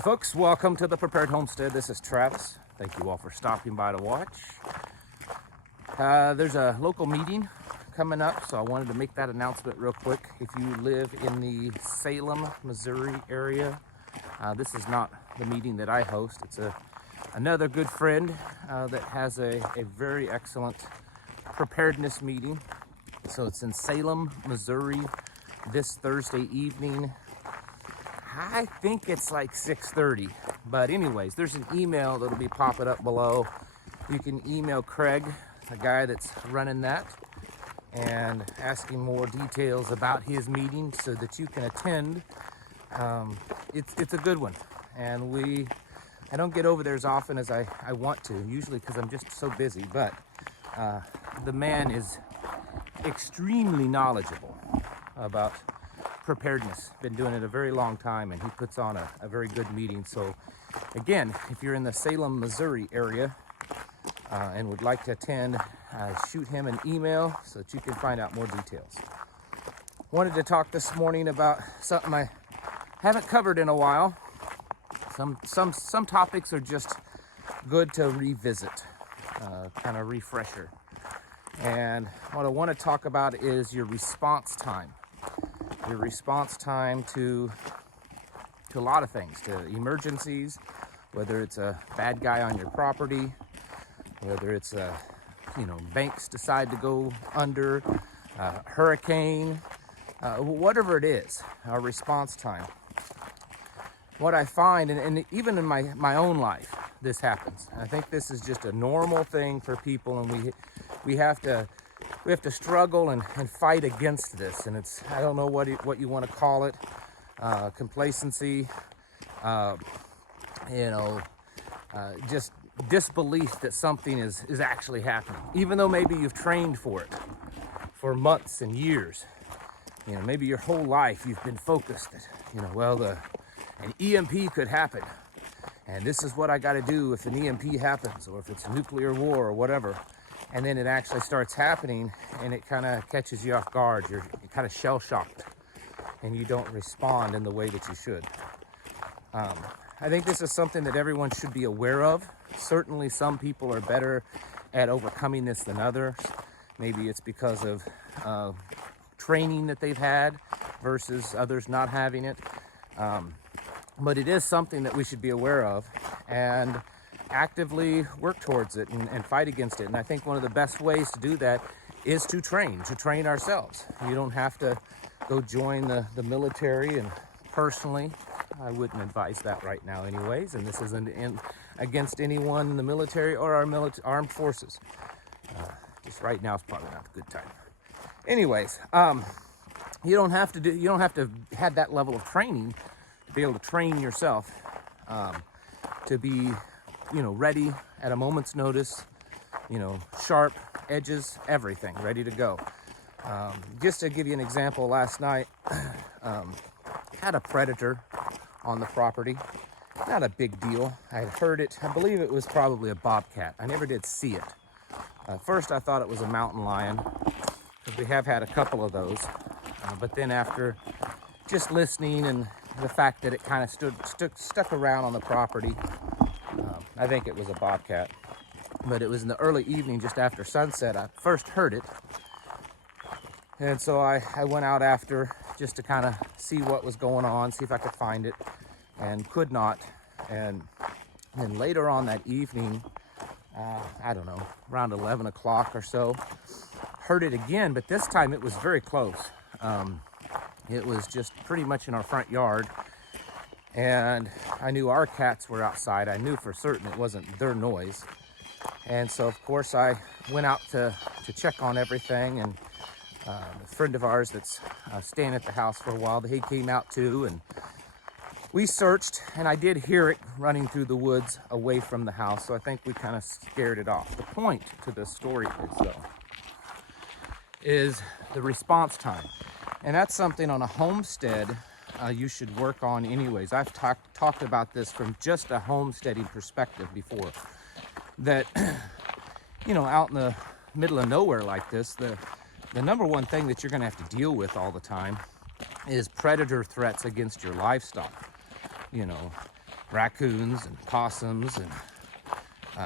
Hi folks, welcome to the Prepared Homestead. This is Travis. Thank you all for stopping by to watch. There's a local meeting coming up, so I wanted to make that announcement real quick. If you live in the Salem, Missouri area, this is not the meeting that I host. It's another good friend that has a very excellent preparedness meeting. So it's in Salem, Missouri this Thursday evening. I think it's like 6:30, but anyways, there's an email that'll be popping up below. You can email Craig, the guy that's running that, and asking more details about his meeting so that you can attend. It's a good one, and I don't get over there as often as I want to, usually because I'm just so busy, but the man is extremely knowledgeable about preparedness. Been doing it a very long time, and he puts on a very good meeting. So again, if you're in the Salem, Missouri area and would like to attend, shoot him an email so that you can find out more details. Wanted to talk this morning about something I haven't covered in a while. Some topics are just good to revisit, kind of refresher. And what I want to talk about is your response time. Your response time to a lot of things, to emergencies, whether it's a bad guy on your property, whether it's banks decide to go under, hurricane, whatever it is, our response time. What I find, and even in my own life, this happens. I think this is just a normal thing for people, and we have to struggle and fight against this. And it's, I don't know what you want to call it, complacency, just disbelief that something is actually happening, even though maybe you've trained for it for months and years. Maybe your whole life you've been focused that, an EMP could happen, and this is what I got to do if an EMP happens, or if it's a nuclear war or whatever. And then it actually starts happening, and it kind of catches you off guard. You're kind of shell-shocked, and you don't respond in the way that you should. I think this is something that everyone should be aware of. Certainly some people are better at overcoming this than others. Maybe it's because of training that they've had versus others not having it. But it is something that we should be aware of and actively work towards it and fight against it. And I think one of the best ways to do that is to train ourselves. You don't have to go join the military, and personally, I wouldn't advise that right now anyways, and this isn't against anyone in the military or our armed forces. Just right now is probably not a good time. Anyways, you don't have to have that level of training to be able to train yourself to be ready at a moment's notice, sharp edges, everything ready to go. Just to give you an example, last night had a predator on the property. Not a big deal. I had heard it. I believe it was probably a bobcat. I never did see it. First I thought it was a mountain lion, because we have had a couple of those. But then after just listening and the fact that it kind of stuck around on the property, I think it was a bobcat. But it was in the early evening, just after sunset, I first heard it. And so I went out after, just to kind of see what was going on, see if I could find it, and could not. And then later on that evening, I don't know, around 11 o'clock or so, heard it again, but this time it was very close. It was just pretty much in our front yard, and I knew our cats were outside. I knew for certain it wasn't their noise. And so of course I went out to check on everything, and a friend of ours that's staying at the house for a while, he came out too, and we searched, and I did hear it running through the woods away from the house, so I think we kind of scared it off. The point to this story is the response time. And that's something on a homestead you should work on anyways. I've talked about this from just a homesteading perspective before. That, out in the middle of nowhere like this, the number one thing that you're going to have to deal with all the time is predator threats against your livestock. raccoons and possums and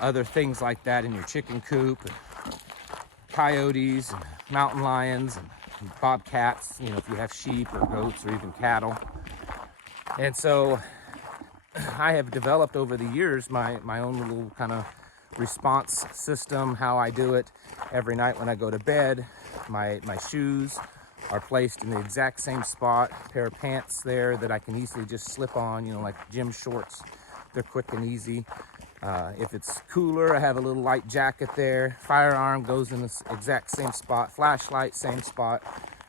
other things like that in your chicken coop, and coyotes and mountain lions and bobcats, you know, if you have sheep or goats or even cattle. And so I have developed over the years my own little kind of response system, how I do it. Every night when I go to bed, my shoes are placed in the exact same spot, a pair of pants there that I can easily just slip on, you know, like gym shorts. They're quick and easy. If it's cooler, I have a little light jacket there. Firearm goes in the exact same spot. Flashlight, same spot.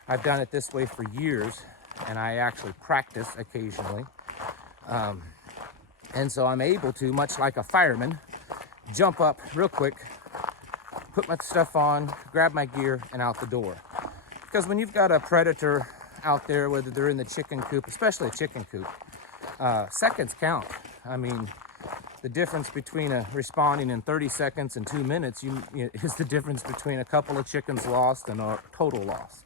I've done it this way for years, and I actually practice occasionally. And so I'm able to, much like a fireman, jump up real quick, put my stuff on, grab my gear, and out the door. Because when you've got a predator out there, whether they're in the chicken coop, especially a chicken coop, seconds count. I mean, the difference between responding in 30 seconds and 2 minutes is the difference between a couple of chickens lost and a total loss.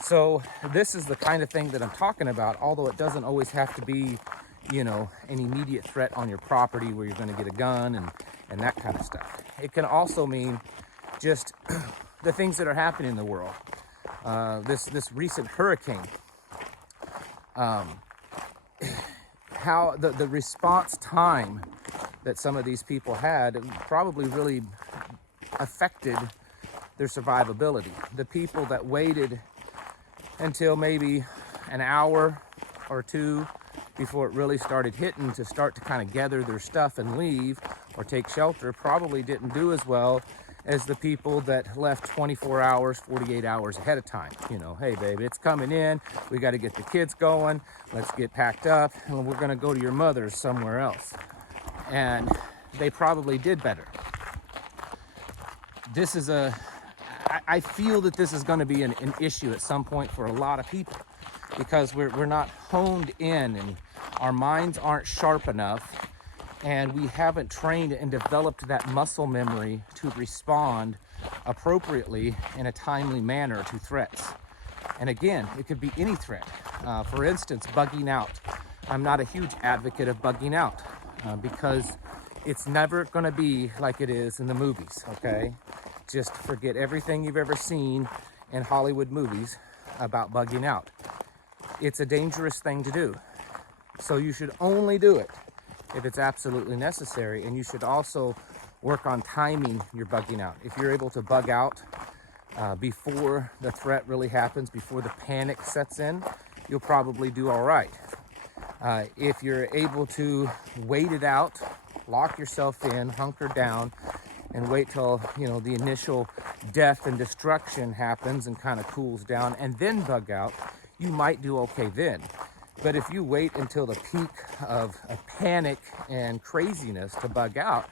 So this is the kind of thing that I'm talking about, although it doesn't always have to be, you know, an immediate threat on your property where you're going to get a gun and that kind of stuff. It can also mean just the things that are happening in the world. This recent hurricane, how the response time that some of these people had probably really affected their survivability. The people that waited until maybe an hour or two before it really started hitting to start to kind of gather their stuff and leave or take shelter probably didn't do as well as the people that left 24 hours, 48 hours ahead of time. You know, hey baby, it's coming in, we got to get the kids going, let's get packed up, and we're going to go to your mother's somewhere else. And they probably did better. This is I feel that this is going to be an issue at some point for a lot of people, because we're not honed in and our minds aren't sharp enough, and we haven't trained and developed that muscle memory to respond appropriately in a timely manner to threats. And again, it could be any threat. For instance, bugging out. I'm not a huge advocate of bugging out because it's never going to be like it is in the movies, okay? Just forget everything you've ever seen in Hollywood movies about bugging out. It's a dangerous thing to do. So you should only do it if it's absolutely necessary, and you should also work on timing your bugging out. If you're able to bug out before the threat really happens, before the panic sets in, you'll probably do all right. If you're able to wait it out, lock yourself in, hunker down, and wait till, you know, the initial death and destruction happens and kind of cools down, and then bug out, you might do okay then. But if you wait until the peak of panic and craziness to bug out,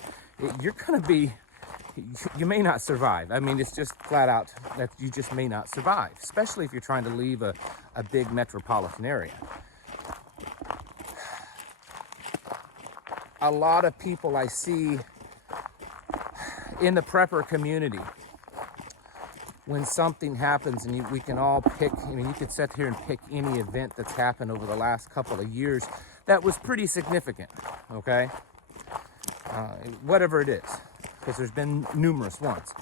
you may not survive. I mean, it's just flat out that you just may not survive, especially if you're trying to leave a big metropolitan area. A lot of people I see in the prepper community, when something happens, and we can all pick, I mean, you could sit here and pick any event that's happened over the last couple of years that was pretty significant, okay? Whatever it is, because there's been numerous ones.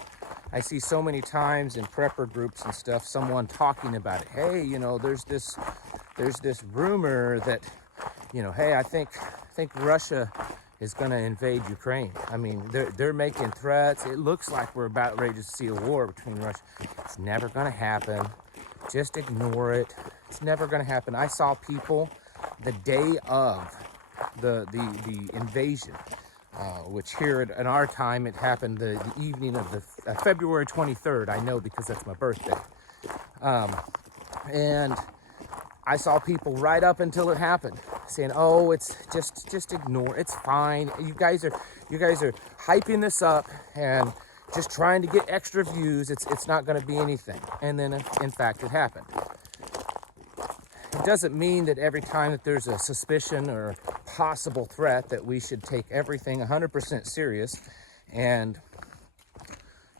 I see so many times in prepper groups and stuff, someone talking about it. Hey, you know, there's this rumor that, you know, hey, I think Russia is going to invade Ukraine. I mean, they're making threats. It looks like we're about ready to see a war between Russia. It's never going to happen. Just ignore it. It's never going to happen. I saw people the day of the invasion, which here in our time, it happened the evening of the February 23rd. I know because that's my birthday. And I saw people right up until it happened saying, "Oh, it's just ignore. It's fine. You guys are hyping this up and just trying to get extra views. It's not going to be anything." And then, in fact, it happened. It doesn't mean that every time that there's a suspicion or possible threat that we should take everything 100% serious and,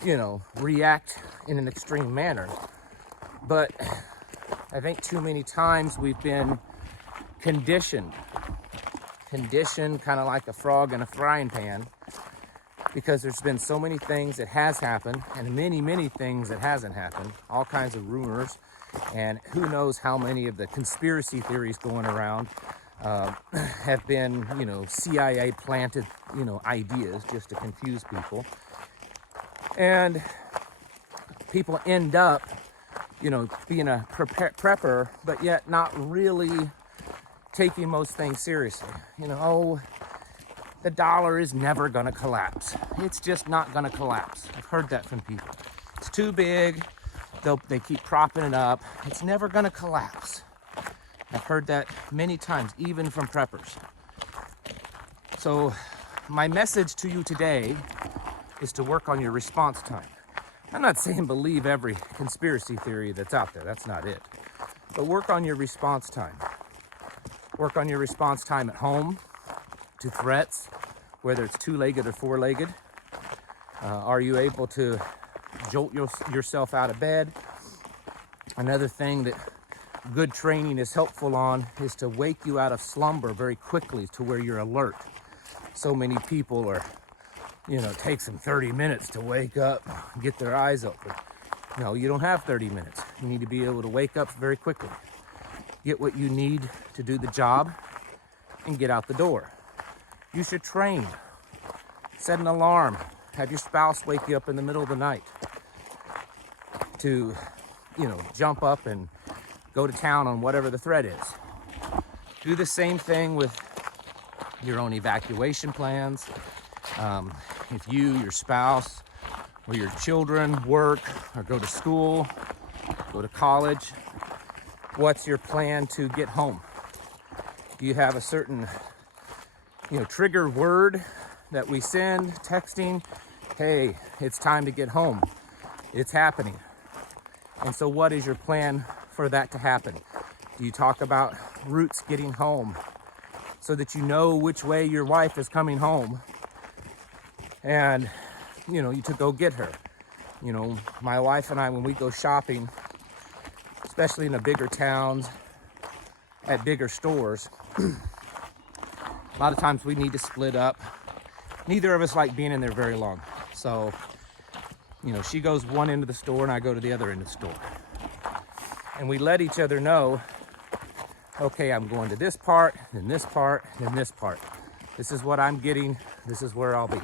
you know, react in an extreme manner. But I think too many times we've been conditioned conditioned kind of like a frog in a frying pan, because there's been so many things that has happened and many things that hasn't happened, all kinds of rumors, and who knows how many of the conspiracy theories going around have been, CIA planted, ideas just to confuse people. And people end up, being a prepper, but yet not really taking most things seriously. Oh, the dollar is never gonna collapse. It's just not gonna collapse. I've heard that from people. It's too big. They keep propping it up. It's never gonna collapse. I've heard that many times, even from preppers. So my message to you today is to work on your response time. I'm not saying believe every conspiracy theory that's out there. That's not it. But work on your response time. Work on your response time at home to threats, whether it's two-legged or four-legged. Are you able to jolt yourself out of bed? Another thing that good training is helpful on is to wake you out of slumber very quickly to where you're alert. So many people are, it takes them 30 minutes to wake up, get their eyes open. No, you don't have 30 minutes. You need to be able to wake up very quickly, get what you need to do the job, and get out the door. You should train. Set an alarm. Have your spouse wake you up in the middle of the night to, jump up and go to town on whatever the threat is. Do the same thing with your own evacuation plans. If you, your spouse, or your children work or go to school, go to college, what's your plan to get home? Do you have a certain, trigger word that we send, texting? Hey, it's time to get home. It's happening. And so what is your plan for that to happen? Do you talk about routes getting home so that you know which way your wife is coming home and, you to go get her? My wife and I, when we go shopping, especially in the bigger towns, at bigger stores, a lot of times we need to split up. Neither of us like being in there very long. So, she goes one end of the store and I go to the other end of the store. And we let each other know, okay, I'm going to this part, then this part, then this part. This is what I'm getting. This is where I'll be.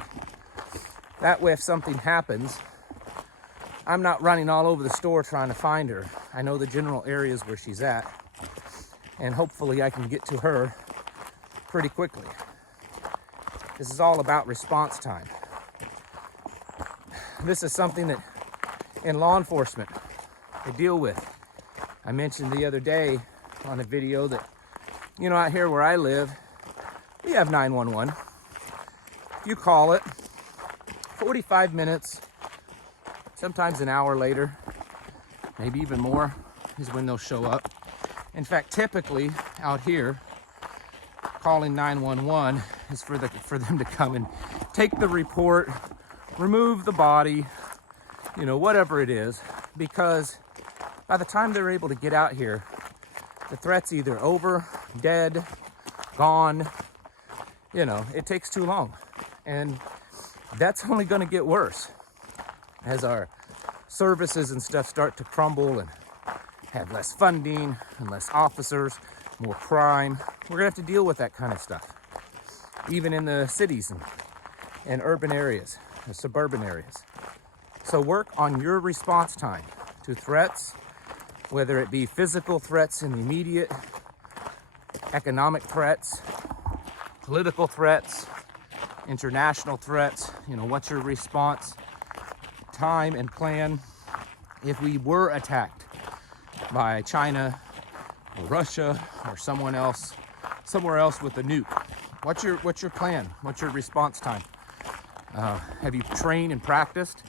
That way, if something happens, I'm not running all over the store trying to find her. I know the general areas where she's at, and hopefully I can get to her pretty quickly. This is all about response time. This is something that in law enforcement they deal with. I mentioned the other day on a video that, out here where I live, we have 911. You call it, 45 minutes, sometimes an hour later, maybe even more, is when they'll show up. In fact, typically out here, calling 911 is for them to come and take the report, remove the body, whatever it is, because by the time they're able to get out here, the threat's either over, dead, gone. It takes too long. And that's only going to get worse as our services and stuff start to crumble and have less funding and less officers, more crime. We're going to have to deal with that kind of stuff, even in the cities and urban areas, the suburban areas. So work on your response time to threats, whether it be physical threats in the immediate, economic threats, political threats, international threats. What's your response time and plan if we were attacked by China or Russia or someone else, somewhere else with a nuke? What's your plan? What's your response time? Have you trained and practiced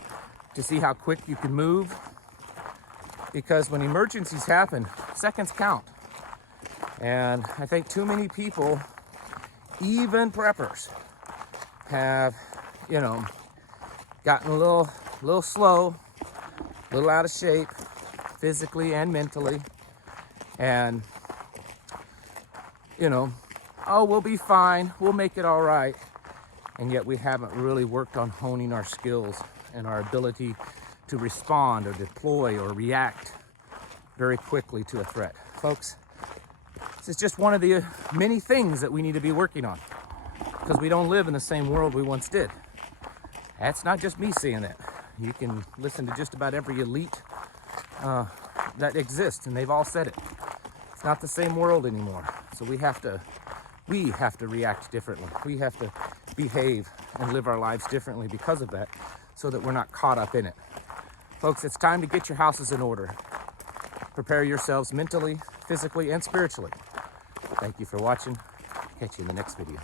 to see how quick you can move? Because when emergencies happen, seconds count. And I think too many people, even preppers, have, gotten a little slow, a little out of shape, physically and mentally. And, oh, we'll be fine, we'll make it all right. And yet we haven't really worked on honing our skills and our ability to respond or deploy or react very quickly to a threat. Folks, this is just one of the many things that we need to be working on, because we don't live in the same world we once did. That's not just me saying that. You can listen to just about every elite that exists, and they've all said it. It's not the same world anymore. So we have to react differently. We have to behave and live our lives differently because of that, so that we're not caught up in it. Folks, it's time to get your houses in order. Prepare yourselves mentally, physically, and spiritually. Thank you for watching. Catch you in the next video.